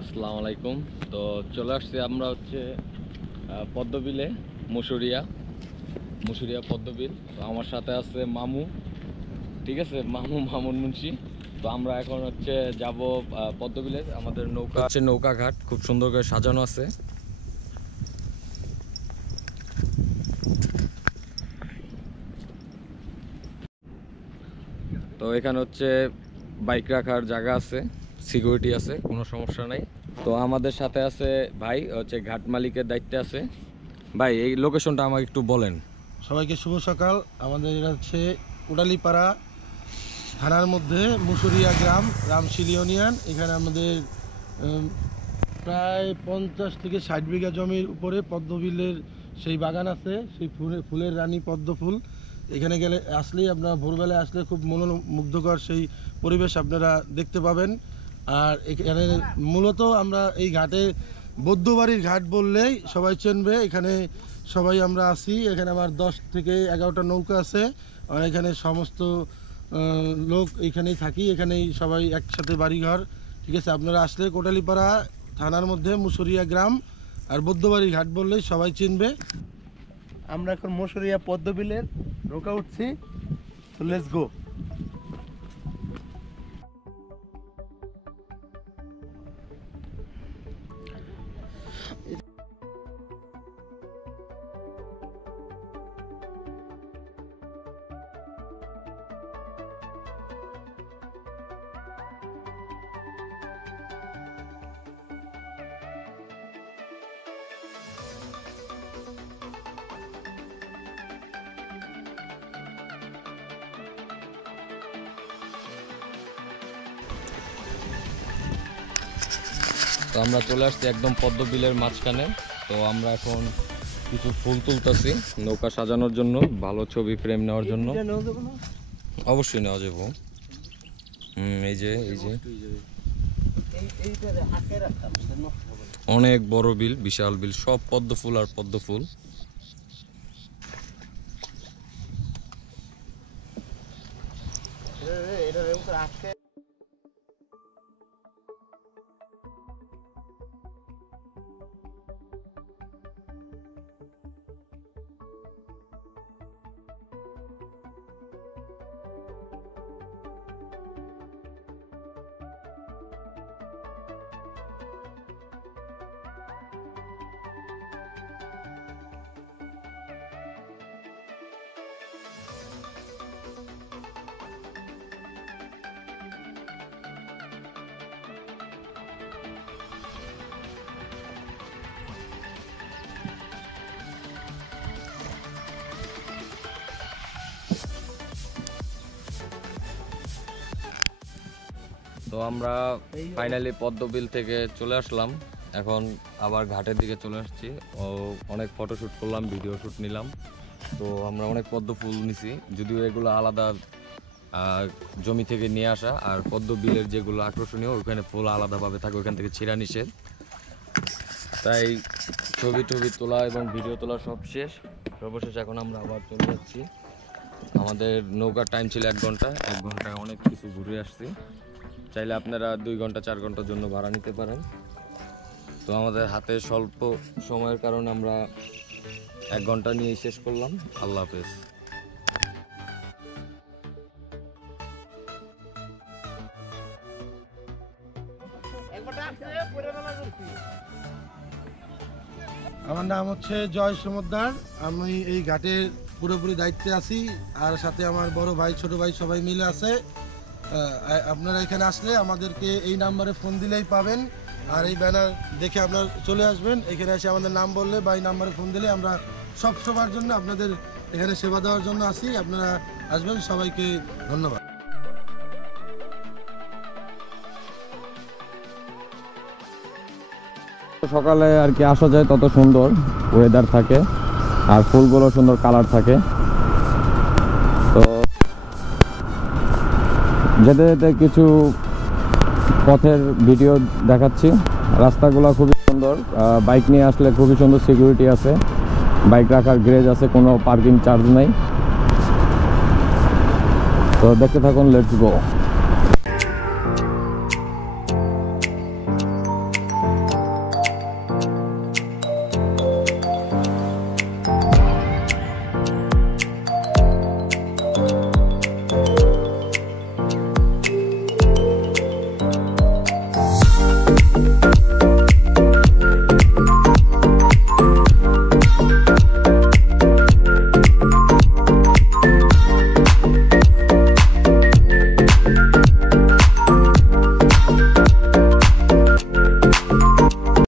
আসসালামু আলাইকুম। তো চলে আসছি আমরা হচ্ছে পদ্মবিলে, মুসুরিয়া পদ্মবিল। তো আমার সাথে আছে মামু, ঠিক আছে, মামুন মুন্সি। তো আমরা এখন হচ্ছে যাব পদ্মবিলে। আমাদের নৌকা হচ্ছে নৌকা ঘাট, খুব সুন্দর করে সাজানো আছে। তো এখানে হচ্ছে বাইক রাখার জায়গা আছে, সিকিউরিটি আছে, কোনো সমস্যা নাই। তো আমাদের সাথে আছে ভাই, হচ্ছে ঘাট মালিকের দায়িত্বে আছে। ভাই, এই লোকেশনটা আমাকে একটু বলেন। সবাইকে শুভ সকাল। আমাদের এটা হচ্ছে উডালিপাড়া থানার মধ্যে মুসুরিয়া গ্রাম, রামশিল ইউনিয়ন। এখানে আমাদের প্রায় 50 থেকে 60 বিঘা জমির উপরে পদ্মবিলের সেই বাগান আছে। সেই ফুলের রানী পদ্ম ফুল। এখানে গেলে আসলেই আপনারা ভোরবেলায় আসলে খুব মনোমুগ্ধকর সেই পরিবেশ আপনারা দেখতে পাবেন। আর এখানে মূলত আমরা এই ঘাটে বৌদ্ধবাড়ির ঘাট বললেই সবাই চিনবে। এখানে সবাই আমরা আছি। এখানে আমার 10 থেকে 11টা নৌকা আছে। আর এখানে সমস্ত লোক এখানেই থাকি, এখানেই সবাই একসাথে বাড়িঘর, ঠিক আছে। আপনারা আসলে কোটালীপাড়া থানার মধ্যে মুসুরিয়া গ্রাম আর বৌদ্ধবাড়ির ঘাট বললেই সবাই চিনবে। আমরা এখন মুসুরিয়া পদ্মবিলের নৌকা উঠছি। তো লেটস গো। তো আমরা চলে আসছি একদম পদ্মবিলের মাঝখানে। তো আমরা এখন কিছু ফুল তুলতেছি নৌকা সাজানোর জন্য, ভালো ছবি ফ্রেম নেওয়ার জন্য। অবশ্যই নেওয়া যাবো। এই যে অনেক বড় বিল, বিশাল বিল, সব পদ্ম ফুল আর পদ্ম ফুল। তো আমরা ফাইনালি পদ্মবিল থেকে চলে আসলাম, এখন আবার ঘাটের দিকে চলে আসছি। অনেক ফটোশ্যুট করলাম, ভিডিও শ্যুট নিলাম। তো আমরা অনেক পদ্ম ফুল নিছি, যদিও এগুলো আলাদা জমি থেকে নিয়ে আসা। আর পদ্মবিলের যেগুলো আকর্ষণীয়, ওখানে ফুল আলাদাভাবে থাকে, ওখান থেকে ছিঁড়া নিষেধ। তাই ছবি তোলা এবং ভিডিও তোলা সব শেষ, সর্বশেষ এখন আমরা আবার চলে যাচ্ছি। আমাদের নৌকার টাইম ছিল 1 ঘন্টা। 1 ঘন্টায় অনেক কিছু ঘুরে আসছি। চাইলে আপনারা 2 ঘন্টা 4 ঘন্টার জন্য ভাড়া নিতে পারেন। তো আমাদের হাতে স্বল্প সময়ের কারণে আমরা 1 ঘন্টা নিয়ে শেষ করলাম। আল্লাহ হাফেজ। আমার নাম হচ্ছে জয় সমদ্দার। আমি এই ঘাটের পুরোপুরি দায়িত্বে আছি। আর সাথে আমার বড় ভাই, ছোট ভাই সবাই মিলে আছে। আপনারা এখানে আসলে আমাদেরকে এই নাম্বারে ফোন দিলেই পাবেন। আর এই ব্যানার দেখে আপনারা চলে আসবেন। এখানে এসে আমাদের নাম বললে বা এই নাম্বারে ফোন দিলে আমরা সব সময়ের জন্য আপনাদের এখানে সেবা দেওয়ার জন্য আসি। আপনারা আসবেন। সবাইকে ধন্যবাদ। সকালে আর কি আসা যায়, তত সুন্দর ওয়েদার থাকে আর ফুলগুলো সুন্দর কালার থাকে। তো যেতে যেতে কিছু পথের ভিডিও দেখাচ্ছি। রাস্তাগুলো খুবই সুন্দর, বাইক নিয়ে আসলে খুবই সুন্দর সিকিউরিটি আছে, বাইক রাখার গ্যারেজ আছে, কোনো পার্কিং চার্জ নাই। তো দেখতে থাকুন, লেটস গো।